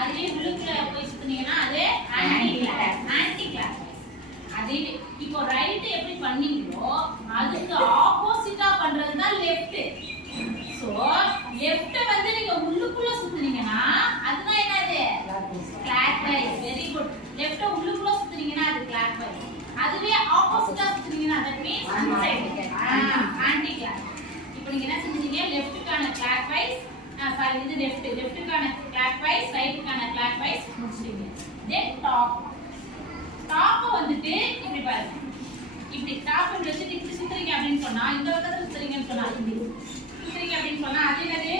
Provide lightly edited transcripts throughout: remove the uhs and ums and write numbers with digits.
அதுவே உள்ளுக்குள்ள போய் சுத்துனீங்கன்னா அது ஆன்டி கிளாக். அதே இப்போ ரைட் எப்படி பண்ணீங்களோ அதுக்கு ஆப்போசிட்டா பண்றது தான் லெஃப்ட். சோ லெஃப்ட் வந்து நீங்க உள்ளுக்குள்ள சுத்துனீங்கன்னா அதுதான் என்னது clockwise. Very good. Left உள்ளுக்குள்ள சுத்துனீங்கன்னா அது கிளாக் வைஸ். அதுவே ஆப்போசிட்டா சுத்துனீங்கன்னா தட் மீன்ஸ் ஆன்டி கிளாக். இப்போ நீங்க என்ன செஞ்சீங்க லெஃப்ட்கான கிளாக் வைஸ் சாரி இது லெஃப்ட்கான கிளாக் வைஸ் ரைட்கான கிளாக் வைஸ் முடிச்சிட்டீங்க. தென் டாப் வந்துட்டு இப்படி பாருங்க. இப்படி டாப் வச்சிட்டு இப்படி சுத்துறீங்க அப்படினு சொன்னா இந்த பக்கத்துல சுத்துறீங்கன்னு சொன்னா இப்படி சுத்துறீங்க அப்படினு சொன்னா அது என்னது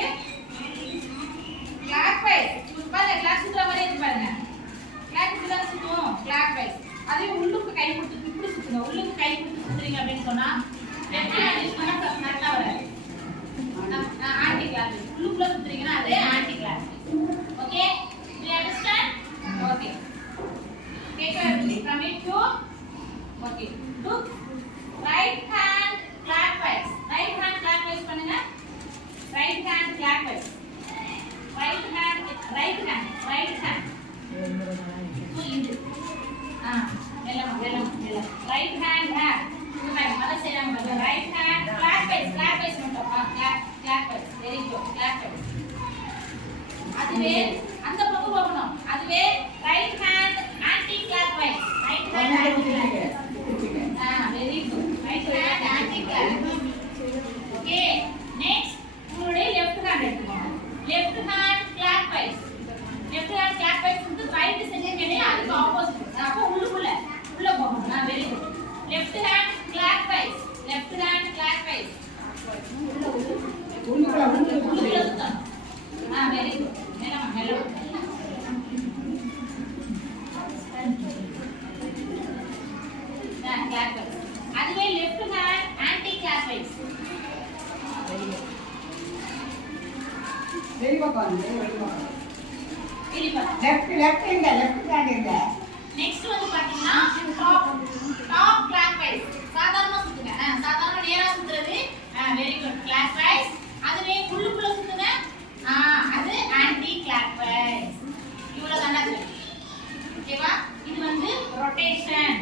கிளாக் வைஸ். இப்ப பாருங்க கிளாக் சுத்துற மாதிரி இருக்கு பாருங்க. கிளாக் இப்படி தான் சுத்துவோம் கிளாக் வைஸ். அதே உள்ளுக்கு கை கொடுத்து இப்படி சுத்துங்க. உள்ளுக்கு கை கொடுத்து சுத்துறீங்க அப்படினு சொன்னா எப்படி யூஸ் பண்ணா கரெக்ட்டா வராது. Anti clock. உள்ளுக்குள்ள சுத்துறீங்கன்னா அது anti clock. Okay do you understand? Okay. Coming to okay to right hand clockwise. Right hand clockwise பண்ணுங்க. Right hand clockwise. Right hand so இது வெல்லம் right hand இது மாதிரி மத செய்றாங்க பாருங்க. right hand clockwise மட்டும் clockwise. very good clockwise. அதுவே அந்த பக்கம் போகணும். அதுவே right hand anti clockwise. right hand anti clockwise. very good. right hand anti clockwise. okay next உங்களுடைய left hand எடுத்துக்கோங்க. left hand clockwise. left hand clockwise வந்து right செஞ்சீங்கன்னா அதுக்கு ஆப்போசிட். அப்ப உள்ள போகணும். very good. left hand clockwise. left hand clockwise. உள்ள சுத்தணும். very good. hello clockwise. அதுவே left hand anti clockwise. very good. left hand இந்த next வந்து பாத்தீங்கன்னா top clockwise. சாதாரணமா சுத்துங்க. சாதாரணமா நேரா சுத்துறது very good clockwise. அதுவே உள்ளுக்குள்ள சுத்துங்க அது ஆன்டி கிளாக்வைஸ். இவ்வளவு தானா இது. ஓகேவா? இது வந்து ரொட்டேஷன்.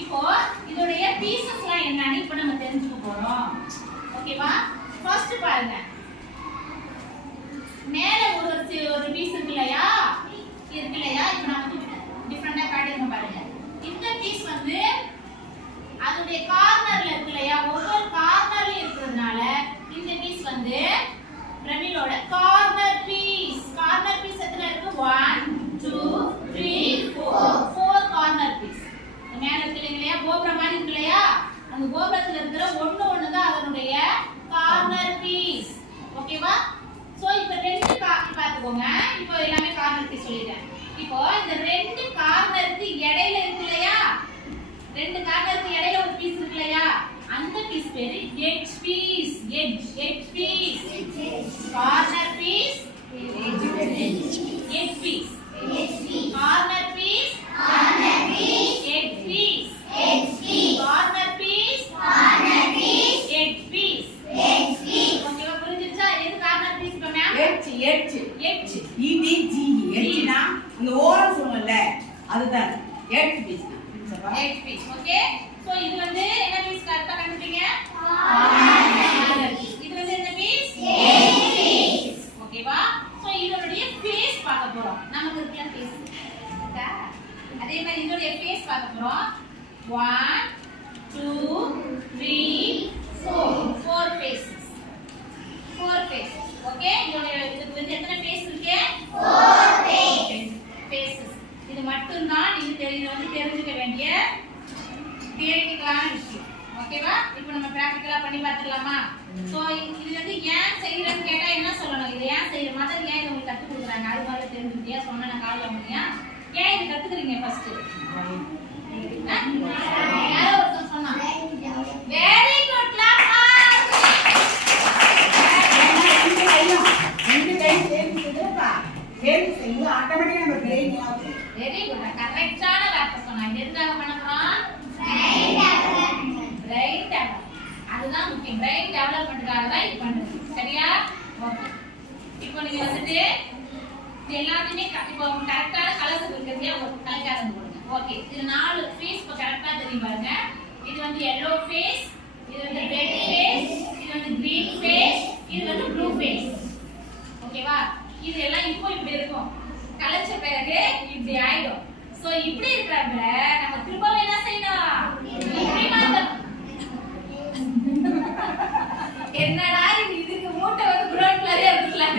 இப்போ இதோடைய பீசஸ்லாம் என்னன்னு இப்போ நம்ம தெரிஞ்சுக்க போறோம். ஓகேவா? ஃபர்ஸ்ட் பாருங்க. மேலே ஒரு பீஸ் இருக்குலையா? இப்போ நான் வந்து டிஃபரண்டா காட்டிருக்கேன் பாருங்க. இந்த பீஸ் வந்து அதோடைய கார்னர்ல இருக்குலையா? ஒவ்வொரு கார்னர்ல இருக்கிறதுனால இந்த பீஸ் வந்து பிரமிடோட கார்னர் பீஸ் எத்தனை இருக்கு 1 2 3 4 கார்னர் பீஸ். மேல இருக்குலையா கோபுரம் மாதிரி இருக்குலையா? அந்த கோபுரத்துல இருக்கிற ஒண்ணு தான் அதனுடைய கார்னர் பீஸ். ஓகேவா? சோ இப்போ ரெண்டு பாத்துக்கோங்க. இப்போ எல்லாமே கார்னர் பீஸ் சொல்லிட்டேன். இப்போ இந்த ரெண்டு கார்னருக்கு இடையில இருக்குலையா? ரெண்டு கார்னருக்கு இடையில ஒரு பீஸ் இருக்குலையா? அந்த பீஸ் பேரு edge piece. Edge piece. Corner piece edge piece. Corner piece edge piece. Corner piece edge piece. ஓகேவா? புரிஞ்சுச்சா? எது கார்னர் பீஸ் இப்ப மேம்? எட்ஜ் எட்ஜ்னா அந்த ஓரம் சொல்லும்ல அதுதான் edge piece. Edge piece. Okay so இது வந்து என்ன பீஸ் கரெக்ட்டா கண்டுபிடிங்க. இது வந்து என்ன பீஸ்? Edge piece. ஓகேவா? சோ இதோட ஃபேஸ் பார்க்க போறோம். நமக்கு இருக்கிற ஃபேஸ் இருக்கா? அதே மாதிரி இதோட ஃபேஸ் பார்க்க போறோம். 1 2 3 4 faces. 4 faces. ஓகே இதுக்கு வந்து எத்தனை ஃபேஸ் இருக்கு? 4 faces. இது மட்டும் தான் இது வந்து தெரிஞ்சுக்க வேண்டிய தியரிட்டிக்கலான விஷயம். ஓகேவா? இப்போ நம்ம பிராக்டிகலா பண்ணி பார்த்துடலாமா? சோ இது வந்து ஏன் செய்யறன்னு கேட்டா என்ன சொல்லணும்? இது ஏன் செய்யற மதர் ஏன் இது உங்களுக்கு கத்து கொடுக்குறாங்க? அது மாதிரி தெரிஞ்சுக்கிட்டியா? சொன்னா நான் கால் பண்ணியா? ஏன் இது கத்துக்கிறீங்க ஃபர்ஸ்ட்? யாரோ ஒருத்தர் சொன்னா வெரி குட் கிளாஸ். ரெண்டு கை சேர்ந்து சுத்தப்பா. சேர்ந்து செய்து ஆட்டோமேட்டிக்கா நம்ம பிரெயின் ஆகும். Very good. கரெக்ட்டான வார்த்தை சொன்னா. இது எதுக்காக பண்ண போறோம்? Brain development. அதுதான் முக்கியம். பிரெயின் டெவலப்மென்ட்காக தான் இது பண்றது. சரியா? ஓகே. இப்போ நீங்க வந்துட்டு இது எல்லாத்தையுமே இப்போ கரெக்டான கலர்ஸ் இருக்கிறதே ஒரு கலக்காரங்க போடுங்க. ஓகே, இது 4 ஃபேஸ் இப்போ கரெக்டா தெரியும் பாருங்க. இது வந்து yellow ஃபேஸ், இது வந்து ரெட் ஃபேஸ், இது வந்து green ஃபேஸ், இது வந்து ப்ளூ ஃபேஸ். ஓகேவா? இது எல்லாம் இப்போ இப்படி இருக்கும். கலச்ச பிறகு இப்படி ஆயிடும். சோ இப்படி இருக்கறப்ப நம்ம திரும்பவும் என்ன செய்யணும்? இப்படி மாத்தணும். என்னடா இதுக்கு மூட்டை வந்து கிரவுண்ட் ஃப்ளோரே எடுத்துக்கலாம்.